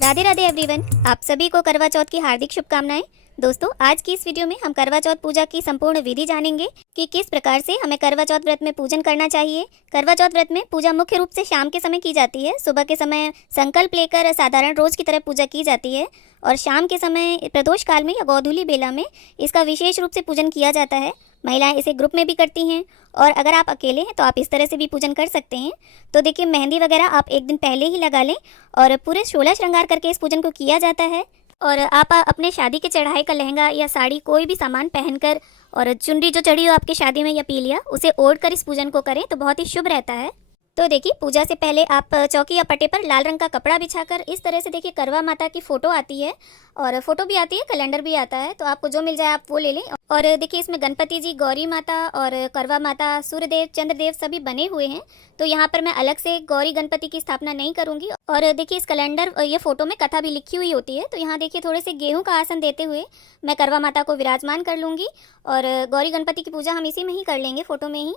Radhe Radhe everyone, आप सभी को करवा चौथ की हार्दिक शुभकामनाएं। दोस्तों, आज की इस वीडियो में हम करवा चौथ पूजा की संपूर्ण विधि जानेंगे कि किस प्रकार से हमें करवा चौथ व्रत में पूजन करना चाहिए। करवा चौथ व्रत में पूजा मुख्य रूप से शाम के समय की जाती है। सुबह के समय संकल्प लेकर साधारण रोज की तरह पूजा की जाती है और शाम के समय प्रदोष काल में या गोधूली बेला में इसका विशेष रूप से पूजन किया जाता है। महिलाएं इसे ग्रुप में भी करती हैं और अगर आप अकेले हैं तो आप इस तरह से भी पूजन कर सकते हैं। तो देखिए, मेहंदी वगैरह आप एक दिन पहले ही लगा लें और पूरे 16 श्रृंगार करके इस पूजन को किया जाता है। और आप अपने शादी के चढ़ाई का लहंगा या साड़ी कोई भी सामान पहनकर और चुनरी जो चढ़ी हो आपकी शादी में या पीलिया, उसे ओढ़कर इस पूजन को करें तो बहुत ही शुभ रहता है। तो देखिए, पूजा से पहले आप चौकी या पट्टे पर लाल रंग का कपड़ा बिछाकर इस तरह से देखिए करवा माता की फोटो आती है और फोटो भी आती है, कैलेंडर भी आता है, तो आपको जो मिल जाए आप वो ले लें। और देखिए, इसमें गणपति जी, गौरी माता और करवा माता, सूर्यदेव, चंद्रदेव सभी बने हुए हैं। तो यहाँ पर मैं अलग से गौरी गणपति की स्थापना नहीं करूँगी। और देखिए, इस कैलेंडर ये फोटो में कथा भी लिखी हुई होती है। तो यहाँ देखिए, थोड़े से गेहूँ का आसन देते हुए मैं करवा माता को विराजमान कर लूँगी और गौरी गणपति की पूजा हम इसी में ही कर लेंगे, फोटो में ही।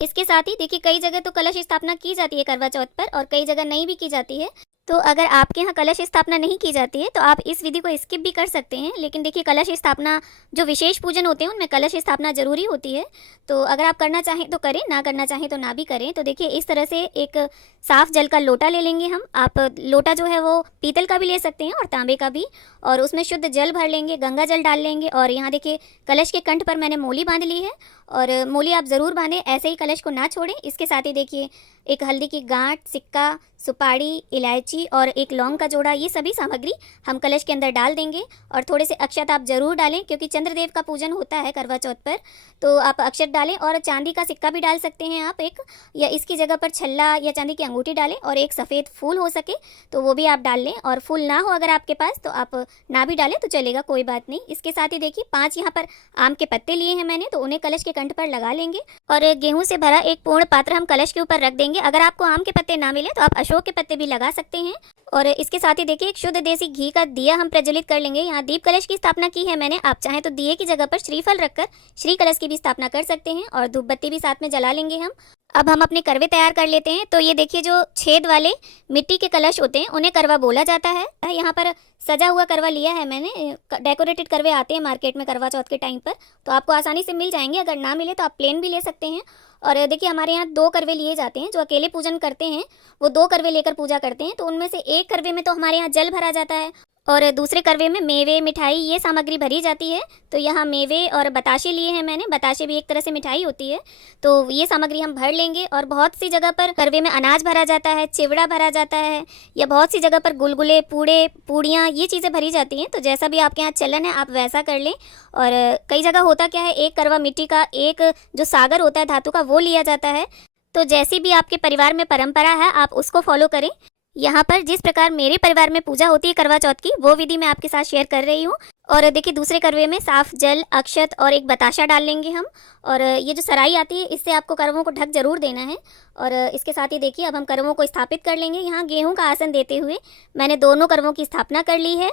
इसके साथ ही देखिए, कई जगह तो कलश स्थापना की जाती है करवा चौथ पर और कई जगह नहीं भी की जाती है। तो अगर आपके यहाँ कलश स्थापना नहीं की जाती है तो आप इस विधि को स्किप भी कर सकते हैं। लेकिन देखिए, कलश स्थापना जो विशेष पूजन होते हैं उनमें कलश स्थापना जरूरी होती है। तो अगर आप करना चाहें तो करें, ना करना चाहें तो ना भी करें। तो देखिए, इस तरह से एक साफ जल का लोटा ले लेंगे हम। आप लोटा जो है वो पीतल का भी ले सकते हैं और तांबे का भी, और उसमें शुद्ध जल भर लेंगे, गंगा जल डाल लेंगे। और यहाँ देखिए, कलश के कंठ पर मैंने मोली बांध ली है और मोली आप ज़रूर बांधें, ऐसे ही कलश को ना छोड़ें। इसके साथ ही देखिए, एक हल्दी की गांठ, सिक्का, सुपारी, इलायची और एक लौंग का जोड़ा, ये सभी सामग्री हम कलश के अंदर डाल देंगे। और थोड़े से अक्षत आप जरूर डालें क्योंकि चंद्रदेव का पूजन होता है करवा चौथ पर, तो आप अक्षत डालें। और चांदी का सिक्का भी डाल सकते हैं आप एक, या इसकी जगह पर छल्ला या चांदी की अंगूठी डालें। और एक सफ़ेद फूल हो सके तो वो भी आप डाल लें, और फूल ना हो अगर आपके पास तो आप ना भी डालें तो चलेगा, कोई बात नहीं। इसके साथ ही देखिए, 5 यहाँ पर आम के पत्ते लिए हैं मैंने, तो उन्हें कलश के कंठ पर लगा लेंगे। और गेहूं से भरा एक पूर्ण पात्र हम कलश के ऊपर रख देंगे। अगर आपको आम के पत्ते ना मिले तो आप अशोक के पत्ते भी लगा सकते हैं। और इसके साथ ही देखिए, एक शुद्ध देसी घी का दिया हम प्रज्वलित कर लेंगे। यहाँ दीप कलश की स्थापना की है मैंने, आप चाहें तो दिए की जगह पर श्रीफल रखकर श्री कलश की भी स्थापना कर सकते हैं और धूप बत्ती भी साथ में जला लेंगे हम। अब हम अपने करवे तैयार कर लेते हैं। तो ये देखिए, जो छेद वाले मिट्टी के कलश होते हैं उन्हें करवा बोला जाता है। यहाँ पर सजा हुआ करवा लिया है मैंने, डेकोरेटेड करवे आते हैं मार्केट में करवा चौथ के टाइम पर, तो आपको आसानी से मिल जाएंगे। अगर ना मिले तो आप प्लेन भी ले सकते हैं। और देखिए, हमारे यहाँ 2 करवे लिए जाते हैं। जो अकेले पूजन करते हैं वो 2 करवे लेकर पूजा करते हैं। तो उनमें से एक करवे में तो हमारे यहाँ जल भरा जाता है और दूसरे करवे में मेवे, मिठाई, ये सामग्री भरी जाती है। तो यहाँ मेवे और बताशे लिए हैं मैंने, बताशे भी एक तरह से मिठाई होती है, तो ये सामग्री हम भर लेंगे। और बहुत सी जगह पर करवे में अनाज भरा जाता है, चिवड़ा भरा जाता है, या बहुत सी जगह पर गुलगुले, पूड़े, पूड़ियाँ, ये चीज़ें भरी जाती हैं। तो जैसा भी आपके यहाँ चलन है आप वैसा कर लें। और कई जगह होता क्या है, एक करवा मिट्टी का, एक जो सागर होता है धातु का, वो लिया जाता है। तो जैसी भी आपके परिवार में परंपरा है आप उसको फॉलो करें। यहाँ पर जिस प्रकार मेरे परिवार में पूजा होती है करवा चौथ की, वो विधि मैं आपके साथ शेयर कर रही हूँ। और देखिए, दूसरे करवे में साफ जल, अक्षत और एक बताशा डाल लेंगे हम। और ये जो सराई आती है इससे आपको करवों को ढक जरूर देना है। और इसके साथ ही देखिए, अब हम करवों को स्थापित कर लेंगे। यहाँ गेहूं का आसन देते हुए मैंने दोनों करवों की स्थापना कर ली है।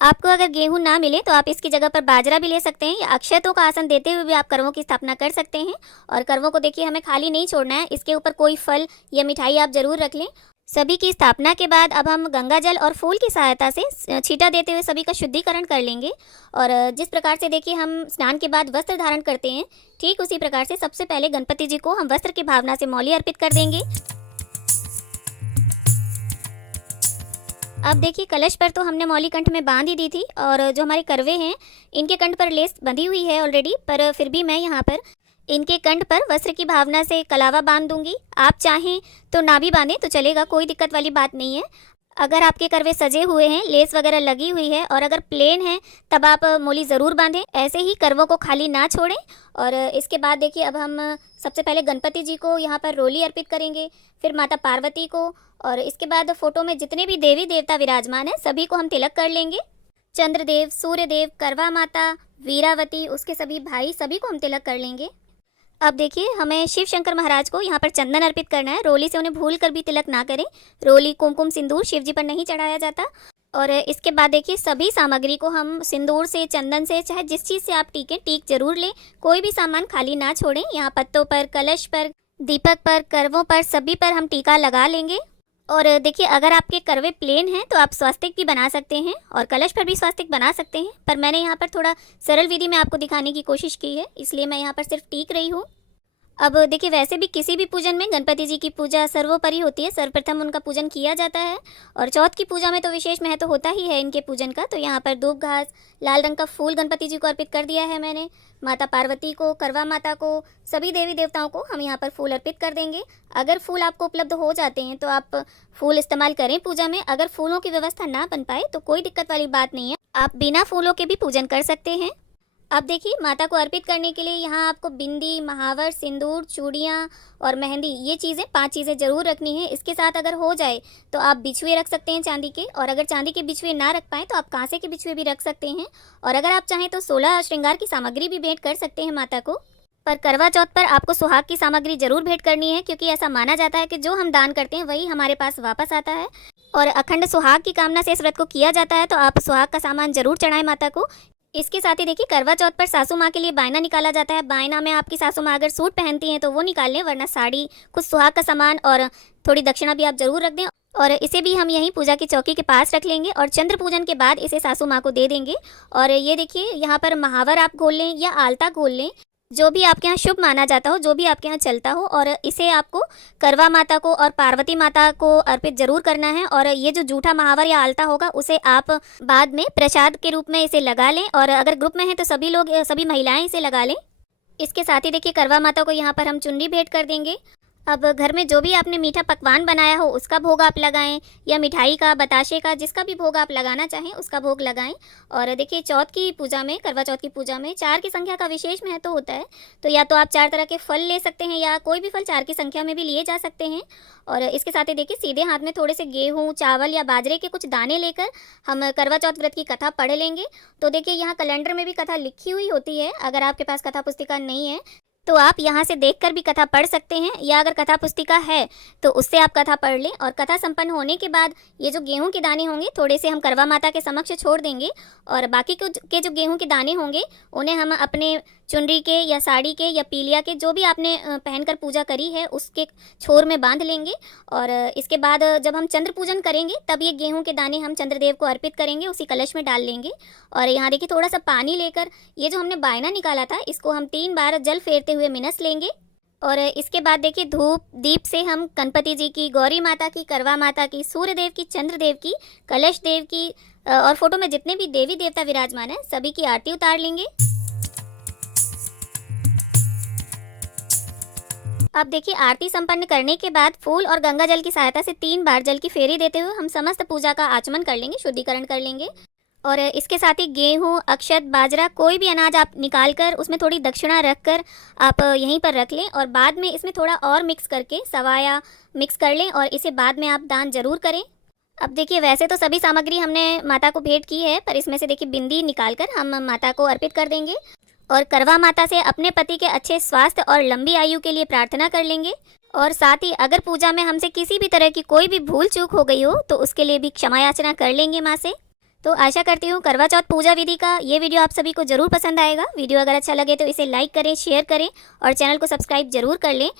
आपको अगर गेहूं ना मिले तो आप इसकी जगह पर बाजरा भी ले सकते हैं, या अक्षतों का आसन देते हुए भी आप करवों की स्थापना कर सकते हैं। और करवों को देखिए, हमें खाली नहीं छोड़ना है, इसके ऊपर कोई फल या मिठाई आप जरूर रख लें। सभी की स्थापना के बाद अब हम गंगा जल और फूल की सहायता से छींटा देते हुए सभी का शुद्धिकरण कर लेंगे। और जिस प्रकार से देखिए हम स्नान के बाद वस्त्र धारण करते हैं, ठीक उसी प्रकार से सबसे पहले गणपति जी को हम वस्त्र की भावना से मौली अर्पित कर देंगे। अब देखिए, कलश पर तो हमने मौली कंठ में बांध ही दी थी, और जो हमारे करवे हैं इनके कंठ पर लेस बंधी हुई है ऑलरेडी, पर फिर भी मैं यहाँ पर इनके कंठ पर वस्त्र की भावना से कलावा बांध दूंगी। आप चाहें तो ना भी बांधें तो चलेगा, कोई दिक्कत वाली बात नहीं है। अगर आपके करवे सजे हुए हैं, लेस वगैरह लगी हुई है, और अगर प्लेन है तब आप मोली ज़रूर बांधें। ऐसे ही करवों को खाली ना छोड़ें। और इसके बाद देखिए, अब हम सबसे पहले गणपति जी को यहाँ पर रोली अर्पित करेंगे, फिर माता पार्वती को, और इसके बाद फोटो में जितने भी देवी देवता विराजमान हैं सभी को हम तिलक कर लेंगे। चंद्रदेव, सूर्यदेव, करवा माता, वीरावती, उसके सभी भाई, सभी को हम तिलक कर लेंगे। अब देखिए, हमें शिव शंकर महाराज को यहाँ पर चंदन अर्पित करना है। रोली से उन्हें भूल कर भी तिलक ना करें। रोली, कुमकुम, सिंदूर शिव जी पर नहीं चढ़ाया जाता। और इसके बाद देखिए, सभी सामग्री को हम सिंदूर से, चंदन से, चाहे जिस चीज़ से आप टीकें, टीक जरूर लें। कोई भी सामान खाली ना छोड़ें। यहाँ पत्तों पर, कलश पर, दीपक पर, करवों पर, सभी पर हम टीका लगा लेंगे। और देखिए, अगर आपके करवे प्लेन हैं तो आप स्वास्तिक भी बना सकते हैं और कलश पर भी स्वास्तिक बना सकते हैं, पर मैंने यहाँ पर थोड़ा सरल विधि में आपको दिखाने की कोशिश की है, इसलिए मैं यहाँ पर सिर्फ टीक रही हूँ। अब देखिए, वैसे भी किसी भी पूजन में गणपति जी की पूजा सर्वोपरि होती है, सर्वप्रथम उनका पूजन किया जाता है। और चौथ की पूजा में तो विशेष महत्व होता ही है इनके पूजन का। तो यहाँ पर दूब घास, लाल रंग का फूल गणपति जी को अर्पित कर दिया है मैंने। माता पार्वती को, करवा माता को, सभी देवी देवताओं को हम यहाँ पर फूल अर्पित कर देंगे। अगर फूल आपको उपलब्ध हो जाते हैं तो आप फूल इस्तेमाल करें पूजा में। अगर फूलों की व्यवस्था ना बन पाए तो कोई दिक्कत वाली बात नहीं है, आप बिना फूलों के भी पूजन कर सकते हैं। अब देखिए, माता को अर्पित करने के लिए यहाँ आपको बिंदी, महावर, सिंदूर, चूड़ियाँ और मेहंदी, ये चीज़ें 5 चीज़ें ज़रूर रखनी है। इसके साथ अगर हो जाए तो आप बिछुए रख सकते हैं चांदी के, और अगर चांदी के बिछुए ना रख पाएँ तो आप कांसे के बिछुए भी रख सकते हैं। और अगर आप चाहें तो 16 श्रृंगार की सामग्री भी भेंट कर सकते हैं माता को। पर करवा चौथ पर आपको सुहाग की सामग्री जरूर भेंट करनी है, क्योंकि ऐसा माना जाता है कि जो हम दान करते हैं वही हमारे पास वापस आता है। और अखंड सुहाग की कामना से इस व्रत को किया जाता है, तो आप सुहाग का सामान जरूर चढ़ाएं माता को। इसके साथ ही देखिए, करवा चौथ पर सासू माँ के लिए बायना निकाला जाता है। बायना में आपकी सासू माँ अगर सूट पहनती हैं तो वो निकाल लें, वरना साड़ी, कुछ सुहाग का सामान और थोड़ी दक्षिणा भी आप जरूर रख दें। और इसे भी हम यहीं पूजा की चौकी के पास रख लेंगे और चंद्र पूजन के बाद इसे सासू माँ को दे देंगे। और ये देखिए, यहाँ पर महावर आप घोल लें या आलता घोल लें, जो भी आपके यहाँ शुभ माना जाता हो, जो भी आपके यहाँ चलता हो। और इसे आपको करवा माता को और पार्वती माता को अर्पित जरूर करना है। और ये जो जूठा महावर या आलता होगा उसे आप बाद में प्रसाद के रूप में इसे लगा लें, और अगर ग्रुप में है तो सभी महिलाएं इसे लगा लें। इसके साथ ही देखिए, करवा माता को यहाँ पर हम चुन्नी भेंट कर देंगे। अब घर में जो भी आपने मीठा पकवान बनाया हो उसका भोग आप लगाएं, या मिठाई का, बताशे का, जिसका भी भोग आप लगाना चाहें उसका भोग लगाएं। और देखिए, चौथ की पूजा में, करवा चौथ की पूजा में 4 की संख्या का विशेष महत्व होता है। तो या तो आप 4 तरह के फल ले सकते हैं, या कोई भी फल 4 की संख्या में भी लिए जा सकते हैं। और इसके साथ ही देखिए, सीधे हाथ में थोड़े से गेहूँ, चावल या बाजरे के कुछ दाने लेकर हम करवा चौथ व्रत की कथा पढ़ लेंगे। तो देखिए, यहाँ कैलेंडर में भी कथा लिखी हुई होती है। अगर आपके पास कथा पुस्तिका नहीं है तो आप यहाँ से देखकर भी कथा पढ़ सकते हैं, या अगर कथा पुस्तिका है तो उससे आप कथा पढ़ लें। और कथा संपन्न होने के बाद ये जो गेहूं के दाने होंगे थोड़े से हम करवा माता के समक्ष छोड़ देंगे, और बाकी के जो गेहूं के दाने होंगे उन्हें हम अपने चुनरी के या साड़ी के या पीलिया के, जो भी आपने पहनकर पूजा करी है, उसके छोर में बांध लेंगे। और इसके बाद जब हम चंद्र पूजन करेंगे तब ये गेहूं के दाने हम चंद्रदेव को अर्पित करेंगे, उसी कलश में डाल लेंगे। और यहाँ देखिए, थोड़ा सा पानी लेकर ये जो हमने बायना निकाला था इसको हम 3 बार जल फेरते हुए मिनस लेंगे। और इसके बाद देखिए, धूप दीप से हम गणपति जी की, गौरी माता की, करवा माता की, सूर्य देव की, चंद्र देव की, कलश देव की और फोटो में जितने भी देवी देवता विराजमान है सभी की आरती उतार लेंगे। अब देखिए, आरती संपन्न करने के बाद फूल और गंगा जल की सहायता से 3 बार जल की फेरी देते हुए हम समस्त पूजा का आचमन कर लेंगे, शुद्धिकरण कर लेंगे। और इसके साथ ही गेहूँ, अक्षत, बाजरा, कोई भी अनाज आप निकाल कर उसमें थोड़ी दक्षिणा रखकर आप यहीं पर रख लें, और बाद में इसमें थोड़ा और मिक्स करके सवाया मिक्स कर लें, और इसे बाद में आप दान जरूर करें। अब देखिए, वैसे तो सभी सामग्री हमने माता को भेंट की है, पर इसमें से देखिए बिंदी निकाल कर हम माता को अर्पित कर देंगे। और करवा माता से अपने पति के अच्छे स्वास्थ्य और लंबी आयु के लिए प्रार्थना कर लेंगे। और साथ ही अगर पूजा में हमसे किसी भी तरह की कोई भी भूल चूक हो गई हो तो उसके लिए भी क्षमा याचना कर लेंगे माँ से। तो आशा करती हूँ करवा चौथ पूजा विधि का ये वीडियो आप सभी को जरूर पसंद आएगा। वीडियो अगर अच्छा लगे तो इसे लाइक करें, शेयर करें और चैनल को सब्सक्राइब जरूर कर लें।